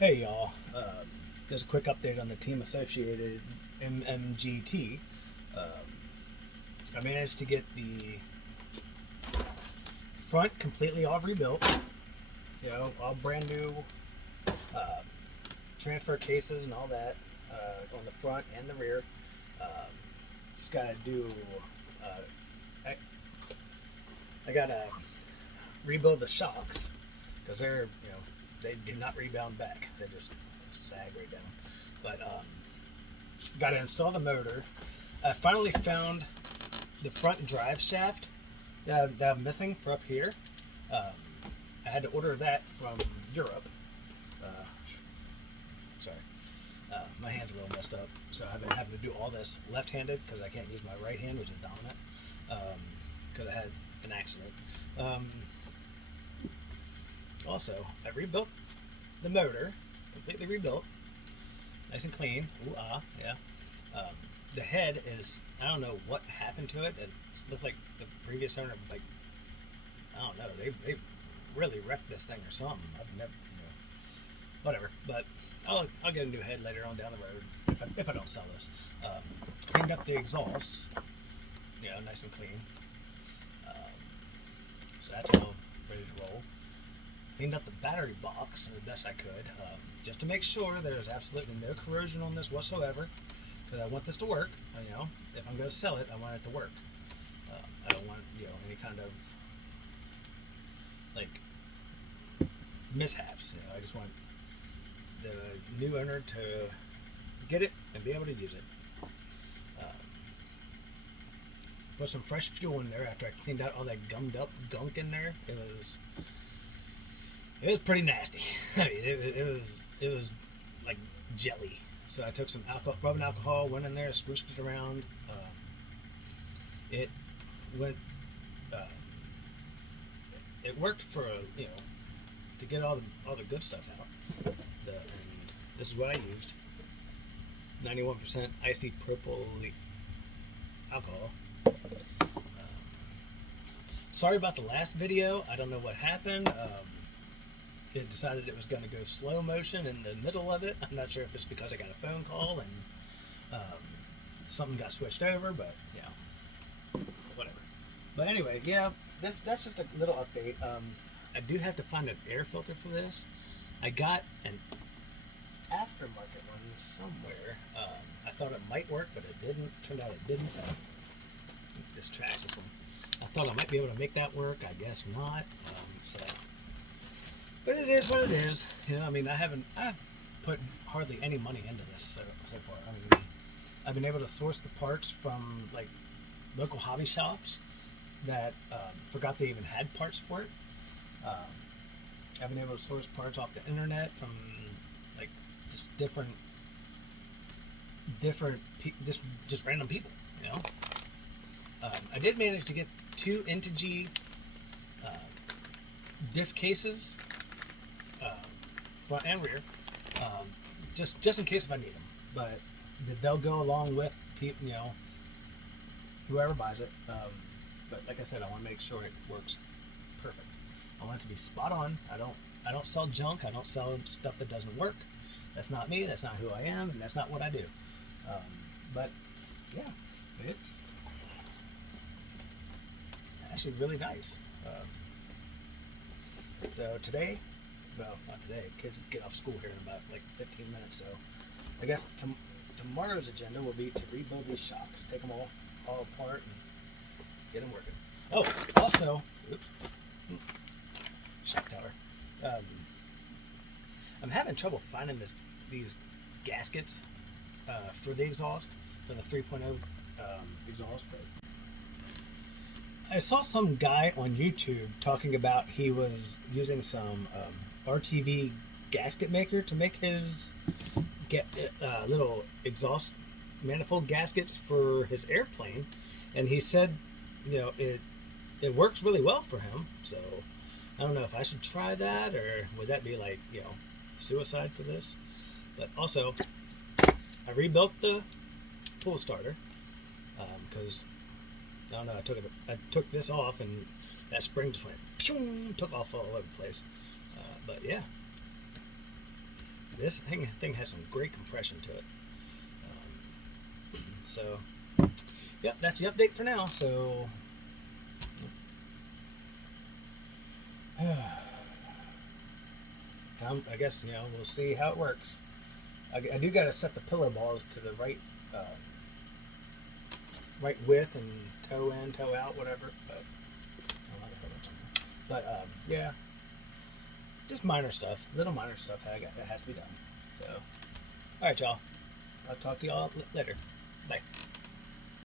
Hey y'all, just a quick update on the team associated mmgt. I managed to get the front completely all rebuilt, all brand new uh, transfer cases and all that on the front and the rear. Um, just gotta do, I, I gotta rebuild the shocks because they do not rebound back. They just sag right down. But got to install the motor. I finally found the front drive shaft that I'm missing for up here. Um, I had to order that from Europe. Uh, sorry, my hand's a little messed up, so I've been having to do all this left-handed because I can't use my right hand, which is dominant, because I had an accident. Also, I rebuilt the motor, completely rebuilt, nice and clean. Ooh ah, yeah. The head is, I don't know what happened to it. It looked like the previous owner, like, I don't know, they really wrecked this thing or something. I've never, whatever. But I'll get a new head later on down the road if I don't sell this. Cleaned up the exhausts, nice and clean. So that's all ready to roll. Cleaned up the battery box the best I could, just to make sure there's absolutely no corrosion on this whatsoever, because I want this to work. If I'm going to sell it, I want it to work. I don't want any kind of like mishaps. I just want the new owner to get it and be able to use it. Put some fresh fuel in there after I cleaned out all that gummed up gunk in there. It was pretty nasty. I mean, it was like jelly. So I took some rubbing alcohol, went in there, squished it around. It went. It worked for to get all the good stuff out. And this is what I used: 91% isopropyl alcohol. Sorry about the last video. I don't know what happened. It decided it was going to go slow motion in the middle of it. I'm not sure if it's because I got a phone call and something got switched over, but whatever. But anyway, that's just a little update. I do have to find an air filter for this. I got an aftermarket one somewhere. I thought it might work, but it didn't. Turned out it didn't. Just trash this one. I thought I might be able to make that work. I guess not. But it is what it is. I've put hardly any money into this so far. I've been able to source the parts from like local hobby shops that forgot they even had parts for it. I've been able to source parts off the internet from like just different just random people. I did manage to get 2 mmgt diff cases, front and rear, just in case if I need them. But they'll go along with whoever buys it. But like I said, I want to make sure it works perfect. I want it to be spot on. I don't sell junk. I don't sell stuff that doesn't work. That's not me. That's not who I am, and that's not what I do. But yeah, it's actually really nice. So today, well, not today, kids get off school here in about like 15 minutes, so I guess tomorrow's agenda will be to rebuild these shocks, take them all apart and get them working. Oh, also, shock tower. I'm having trouble finding these gaskets for the exhaust, for the 3.0 exhaust, but I saw some guy on YouTube talking about he was using some RTV gasket maker to make his little exhaust manifold gaskets for his airplane, and he said, it works really well for him. So I don't know if I should try that, or would that be like suicide for this? But also, I rebuilt the pool starter because. I don't know. I took this off, and that spring just went, took off all over the place. But yeah, This thing has some great compression to it. So, yep, that's the update for now. So, I guess we'll see how it works. I do got to set the pillow balls to the right width and toe in, toe out, whatever. But yeah, just minor stuff, little minor stuff that has to be done. So, all right, y'all. I'll talk to y'all later. Bye.